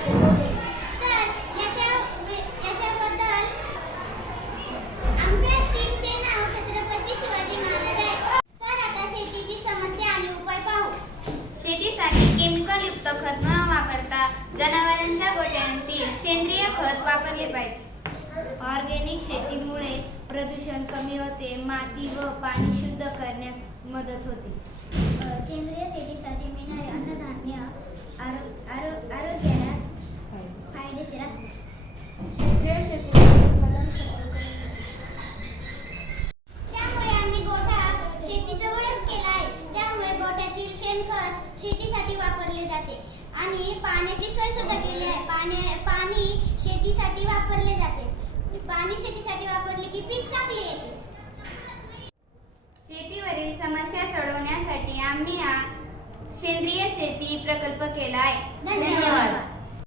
तर याच्याबद्दल आमच्या टीमचे नाव छत्रपती शिवाजी महाराज आहे. तर आता शेतीची समस्या आणि उपाय पाहू. शेतीसाठी केमिकल युक्त खत न वापरता जनावरांच्या गोठ्यांतील सेंद्रिय खत वापरले पाहिजे. ऑर्गॅनिक शेतीमुळे प्रदूषण कमी होते, माती व पाणी शुद्ध करण्यास मदत होते. सेंद्रिय शेतीसाठी मिळणारे अन्नधान्य आरोग्याला फायदेशीर असते. सेंद्रिय शेतीमध्ये उत्पादन खर्च कमी त्यामुळे आम्ही गोठा शेतीजवळच केला आहे. त्यामुळे गोठ्यातील शेणखत शेतीसाठी वापरले जाते आणि पाण्याची सोय सुद्धा केली आहे. पाणी शेतीसाठी वापरले जाते. पाणी शेतीसाठी वापरले की पीक चांगले येते. शेतीवरील समस्या सोडवण्यासाठी आम्ही हा सेंद्रिय शेती प्रकल्प केला आहे. धन्यवाद.